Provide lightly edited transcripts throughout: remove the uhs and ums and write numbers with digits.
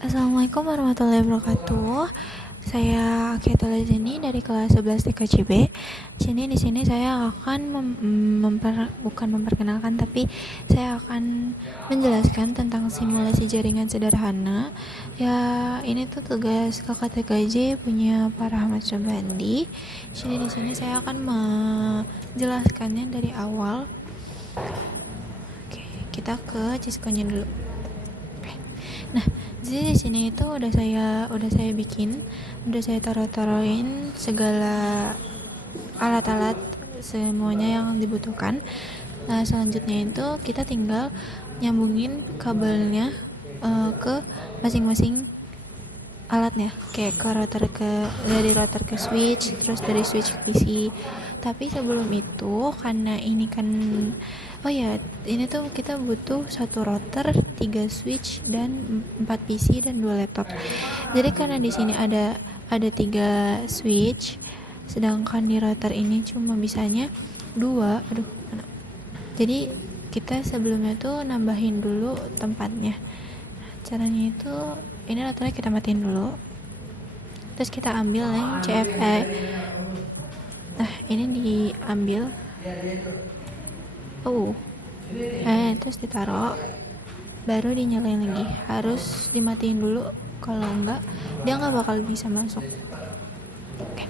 Assalamualaikum warahmatullahi wabarakatuh. Saya Ketul Zeni dari kelas 11 TKJB. Di sini saya akan bukan memperkenalkan, tapi saya akan menjelaskan tentang simulasi jaringan sederhana. Ya, ini tuh tugas kakak TKJ punya Pak Rahmat Subandi. Di sini saya akan menjelaskannya dari awal. Oke, kita ke Cisco-nya dulu. Nah, jadi di sini itu udah saya bikin, udah saya taruhin segala alat-alat semuanya yang dibutuhkan. Nah, selanjutnya itu kita tinggal nyambungin kabelnya ke masing-masing alatnya, kayak dari router ke switch, terus dari switch ke PC. Tapi sebelum itu, karena ini kan ini tuh kita butuh satu router, 3 switch, dan 4 PC dan 2 laptop. Jadi karena di sini ada 3 switch, sedangkan di router ini cuma bisanya 2. Jadi kita sebelumnya tuh nambahin dulu tempatnya. Caranya itu, ini routernya kita matiin dulu, terus kita ambil yang CFE. Nah, ini diambil, terus ditaruh, baru dinyalain lagi. Harus dimatiin dulu, kalau enggak dia nggak bakal bisa masuk. Oke.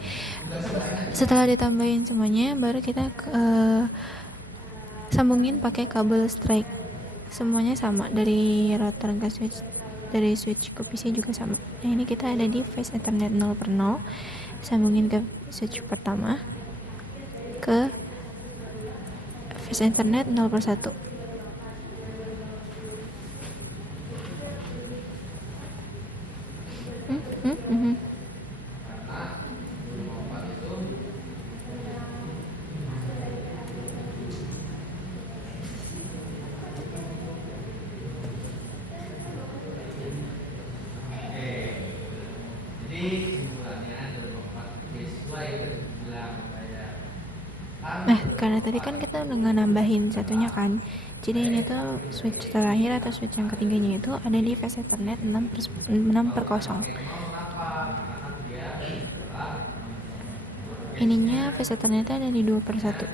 Setelah ditambahin semuanya, baru kita sambungin pakai kabel strike. Semuanya sama, dari router ke switch, dari switch ke PC juga sama. Nah, ini kita ada di phase Ethernet 0/0, sambungin ke switch pertama, ke phase Ethernet 0/1. Karena tadi kan kita udah nambahin satunya kan, jadi ini tuh switch terakhir atau switch yang ketiganya itu ada di phase Ethernet 6/0. Ininya phase Ethernet ada di 2/1.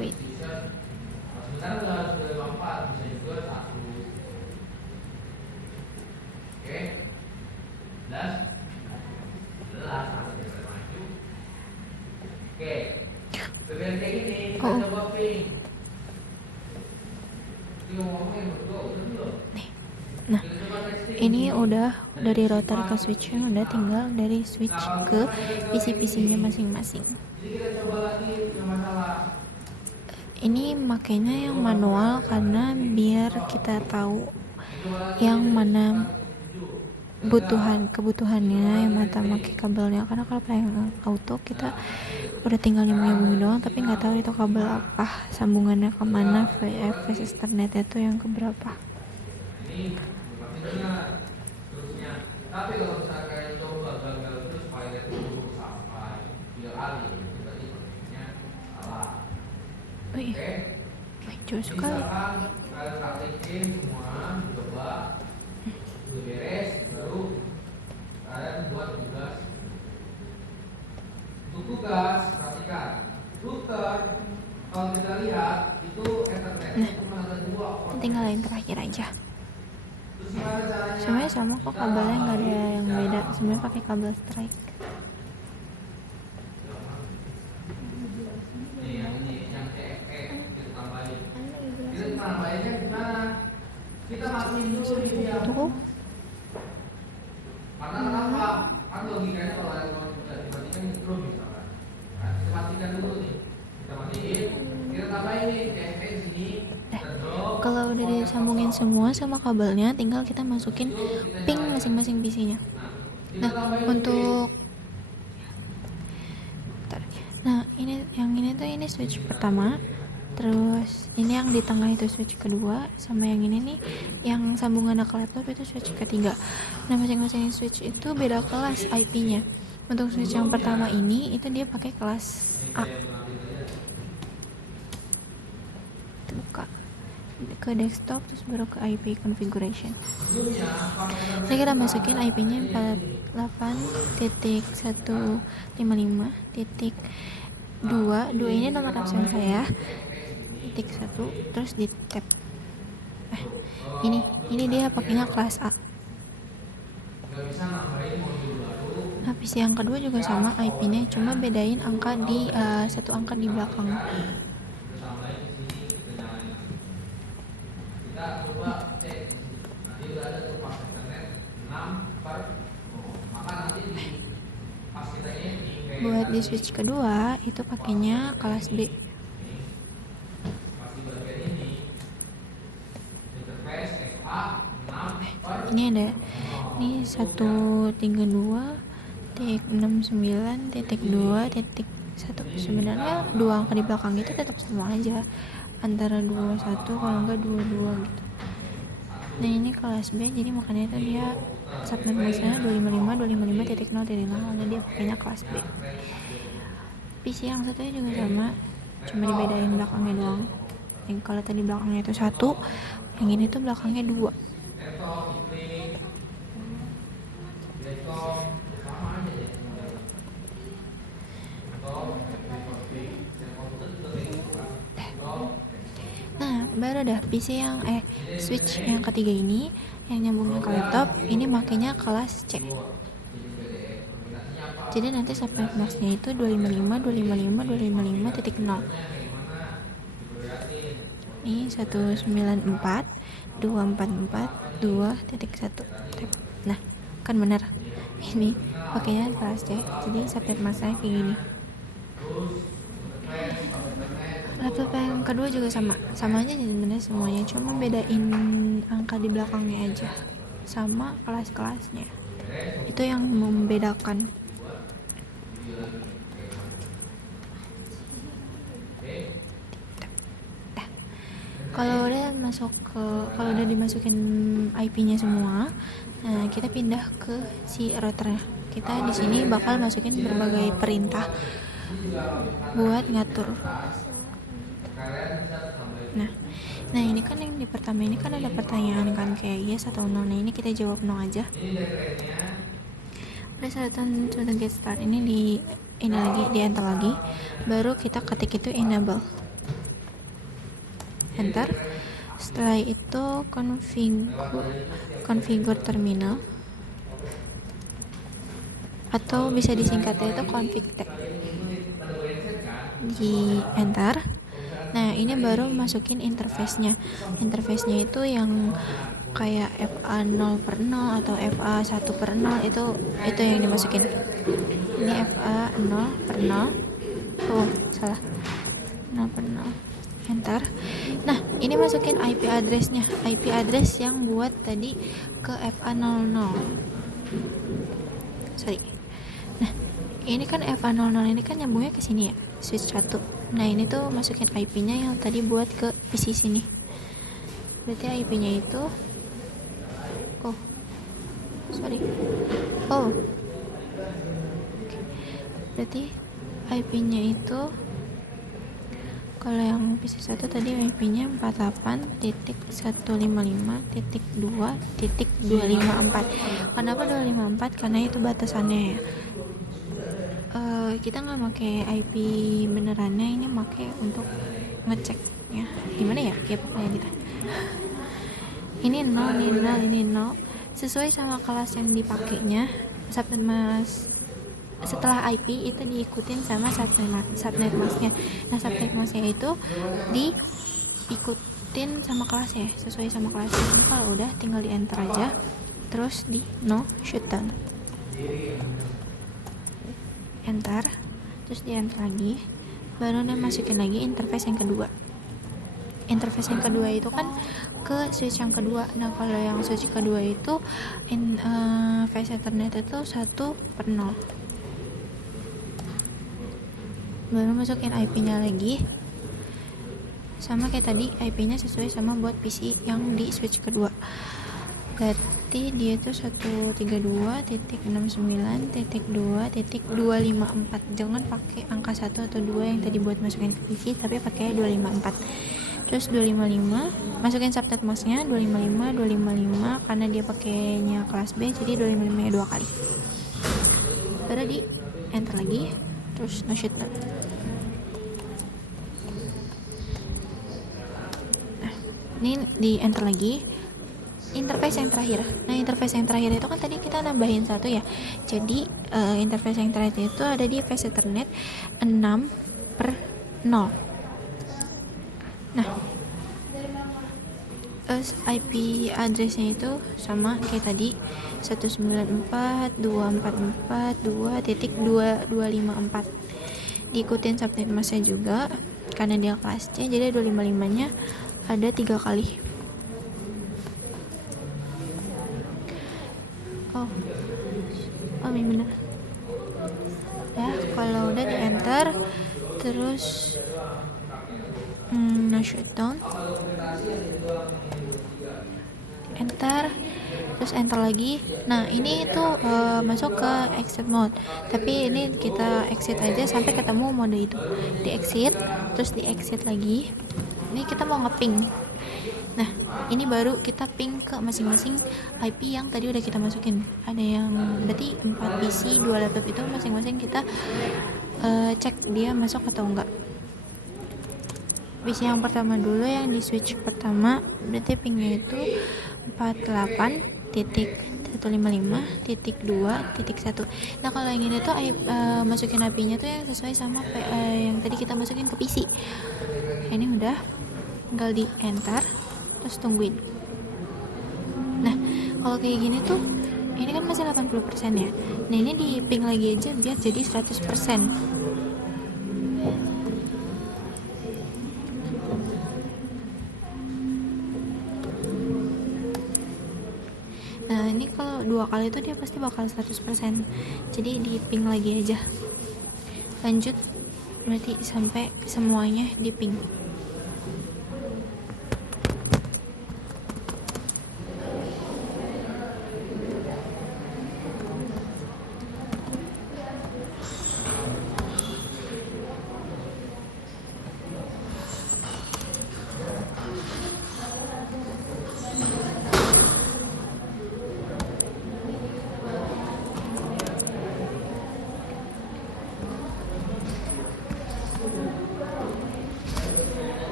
Wait. Nah, ini udah dari router ke switchnya, udah tinggal dari switch ke PC-PC-nya masing-masing. Ini makanya yang manual karena biar kita tahu yang mana kebutuhannya, yang mata pakai kabelnya. Karena kalau yang auto kita udah tinggal nyambungin doang, tapi nggak tahu itu kabel apa, sambungannya kemana, phase Ethernet itu yang keberapa. Tapi kalau misalnya kalian coba gagal terus pilot itu sampai 3 kali, itu berarti prosesnya salah. Oke? Jauh sekali. Kalian praktekin semua, coba, udah beres, baru kalian buat tugas. Untuk tugas, perhatikan, router kalau kita lihat itu Ethernet cuma ada 2. Tinggal yang terakhir aja. Semuanya sama kok, kabelnya nggak ada yang beda, semuanya pakai kabel strike. Kita matiin dulu dia. Tuh. Karena kenapa? Kan logikanya kalau ada dibandingkan terus misalkan. Nah, kita matikan dulu nih. Kita matiin. Kita tambahin nih CFE di sini. Kalau udah disambungin semua sama kabelnya, tinggal kita masukin ping masing-masing PC-nya. Nah, ini switch pertama, terus ini yang di tengah itu switch kedua, sama yang ini nih yang sambungan ke laptop itu switch ketiga. Nah, masing-masing switch itu beda kelas IP-nya. Untuk switch yang pertama ini itu dia pakai kelas A. Buka. ke desktop, terus baru ke IP configuration. Jadi kita masukin IP-nya 48.155.2 ini nomor absen saya, .1, terus di tab. Ini dia pakainya kelas A. Nah, PC yang kedua juga sama IP-nya, cuma bedain angka di satu angka di belakang. Buat di switch kedua itu pakainya kelas B. Ini ada 132.69.1. Sebenarnya dua angka di belakang itu tetap sama aja, antara 21 kalau enggak 22 gitu. Nah ini kelas B, jadi makanya itu dia subnet masknya 255.255.0.0, karena dia pakainya kelas B. PC yang satunya juga sama, cuma dibedain belakangnya doang. Yang kalau tadi belakangnya itu 1, yang ini tuh belakangnya 2. Nah, baru dah PC yang switch yang ketiga ini yang nyambungnya ke laptop, ini makanya kelas C. Jadi nanti subnet masknya itu 255.255.255.0. Ini 194.244.2.1. Nah, kan benar. Ini pakainya kelas C. Jadi subnet masknya kayak gini. Laptop yang kedua juga sama aja sebenarnya semuanya, cuma bedain angka di belakangnya aja sama kelas-kelasnya, itu yang membedakan. Kalau udah dimasukin IP-nya semua, nah kita pindah ke si routernya. Kita di sini bakal masukin berbagai perintah buat ngatur. Nah ini kan yang di pertama ini kan ada pertanyaan kan kayak yes atau no. Nah ini kita jawab no aja. Press button to get start, ini di enter lagi, baru kita ketik itu enable, enter. Setelah itu configure terminal, atau bisa disingkatnya itu config T, di enter. Nah ini baru masukin interface-nya itu yang kayak FA0/0 atau FA1/0, itu yang dimasukin. Ini FA0/0, salah, 0/0, enter. Nah ini masukin IP address yang buat tadi ke FA00. Nah ini kan FA00 ini kan nyambungnya ke sini ya, switch 1. Nah ini tuh masukin IP-nya yang tadi buat ke PC sini. Berarti IP-nya itu berarti IP-nya itu, kalau yang PC 1 tadi IP-nya 48.155.2.254. Kenapa 254? Karena itu batasannya ya. Kita nggak pakai IP benerannya, ini pakai untuk ngeceknya. Gimana ya? Ya pokoknya kita. Ini 0, ini 0. Sesuai sama kelas yang dipakainya, subnet mask setelah IP itu diikutin sama subnet masknya. Nah subnet masknya itu diikutin sama kelasnya, sesuai sama kelasnya. Nah, kalau udah tinggal di enter aja, terus di no shutdown, enter, terus di enter lagi, baru dia masukin lagi interface yang kedua. Interface yang kedua itu kan ke switch yang kedua. Nah kalau yang switch kedua itu face ethernet itu 1/0. Baru masukin IP-nya lagi, sama kayak tadi, IP-nya sesuai sama buat PC yang di switch kedua. Berarti dia itu 132.69.2.254. Jangan pakai angka 1 atau 2 yang tadi buat masukin ke PC, tapi pakai 254. terus 255, masukin subnet masknya 255 karena dia pakainya kelas B, jadi 255 nya 2 kali, baru di enter lagi, terus no shoot. Nah, ini di enter lagi, interface yang terakhir. Nah, interface yang terakhir itu kan tadi kita nambahin 1 ya, jadi interface yang terakhir itu ada di face Ethernet 6/0. Nah, IP addressnya itu sama kayak tadi, 194.244.2.254. Diikutin subnet masknya juga karena dia kelas C, jadi 255 nya ada 3 kali. Ini bener ya. Kalau udah di enter, terus no shutdown, enter, terus enter lagi. Nah, ini tuh masuk ke exit mode, tapi ini kita exit aja sampai ketemu mode itu. Di exit, terus di exit lagi. Ini kita mau ngeping. Nah, ini baru kita ping ke masing-masing IP yang tadi udah kita masukin. Ada yang berarti 4 PC, 2 laptop itu masing-masing kita cek dia masuk atau enggak. PC yang pertama dulu, yang di switch pertama, berarti pingnya itu 48.155.2.1. Nah, kalau yang ini tuh masukin IP-nya tuh yang sesuai sama yang tadi kita masukin ke PC. Ini udah, tinggal di enter, terus tungguin. Nah, kalau kayak gini tuh, ini kan masih 80% ya. Nah, ini di ping lagi aja biar jadi 100%. Nah, ini kalau 2 kali itu dia pasti bakal 100%. Jadi di ping lagi aja. Lanjut, berarti sampai semuanya di ping.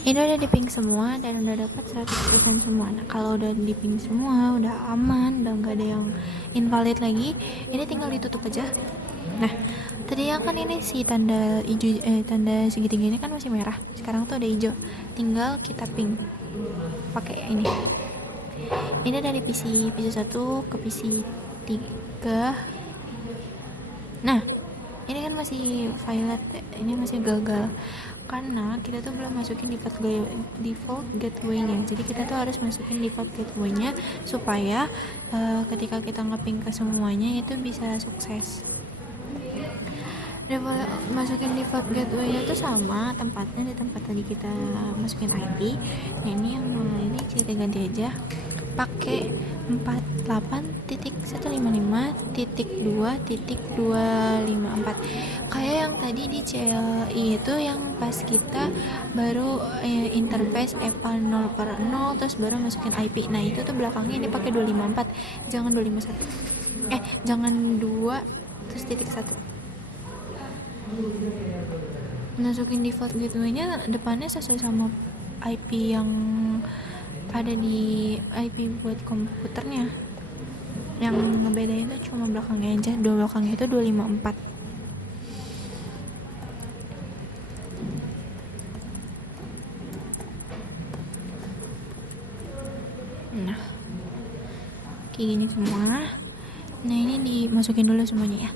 Ini udah di ping semua dan udah dapat 100% semua. Nah, kalau udah di ping semua, udah aman, udah nggak ada yang invalid lagi, ini tinggal ditutup aja. Nah, tadi yang kan ini si tanda hijau, tanda segitiga ini kan masih merah. Sekarang tuh ada hijau. Tinggal kita ping pakai ini. Ini dari PC 1 ke PC 3. Nah, ini kan masih violet, ini masih gagal karena kita tuh belum masukin default gateway-nya. Jadi kita tuh harus masukin default gateway-nya supaya ketika kita ngeping ke semuanya itu bisa sukses. Masukin default gateway-nya tuh sama tempatnya di tempat tadi kita masukin IP. Nah, ini yang ini kita ganti aja pakai 48.155.2.254 kayak yang tadi di CLI itu, yang pas kita baru interface EVA 0/0 terus baru masukin IP. Nah, itu tuh belakangnya ini pakai 254, jangan 251. Jangan 2 terus titik 1. Masukin default gateway-nya depannya sesuai sama IP yang ada di IP buat komputernya. Yang ngebedain tuh cuma belakangnya aja, belakangnya itu 254. Nah, kayak gini semua. Nah, ini dimasukin dulu semuanya ya.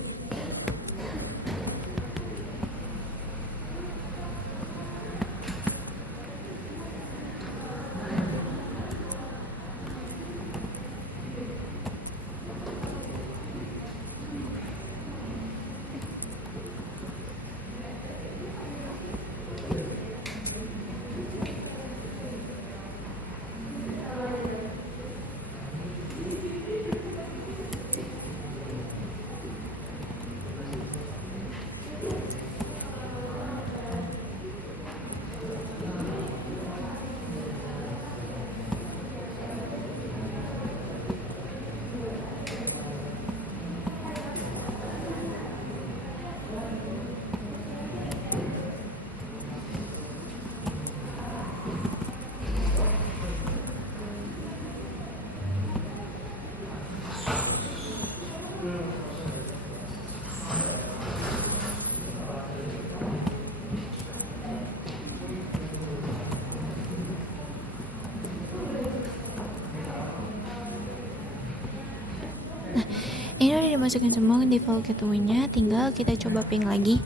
Ini udah dimasukin semua default gateway-nya, tinggal kita coba ping lagi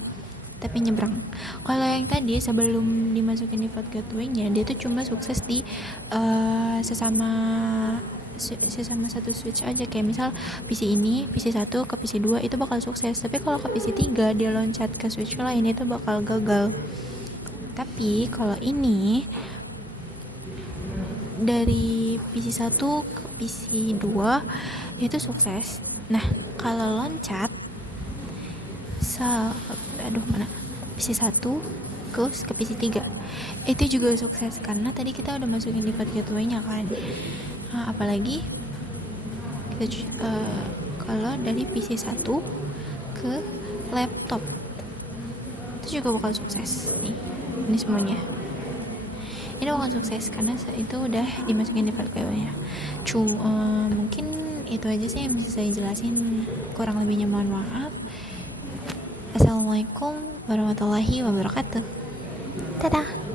tapi nyebrang. Kalau yang tadi sebelum dimasukin default gateway-nya, dia tuh cuma sukses di sesama satu switch aja, kayak misal PC ini, PC 1 ke PC 2 itu bakal sukses, tapi kalau ke PC 3 dia loncat ke switch lain itu bakal gagal. Tapi kalau ini dari PC 1 ke PC 2 itu sukses. Nah, kalau loncat PC 1 ke PC 3 itu juga sukses, karena tadi kita udah masukin default gateway-nya kan. Nah, apalagi kita kalau dari PC 1 ke laptop itu juga bakal sukses nih. Ini semuanya ini bakal sukses karena itu udah dimasukin default gateway-nya. Mungkin itu aja sih yang bisa saya jelasin, kurang lebihnya mohon maaf. Assalamualaikum warahmatullahi wabarakatuh. Dadah.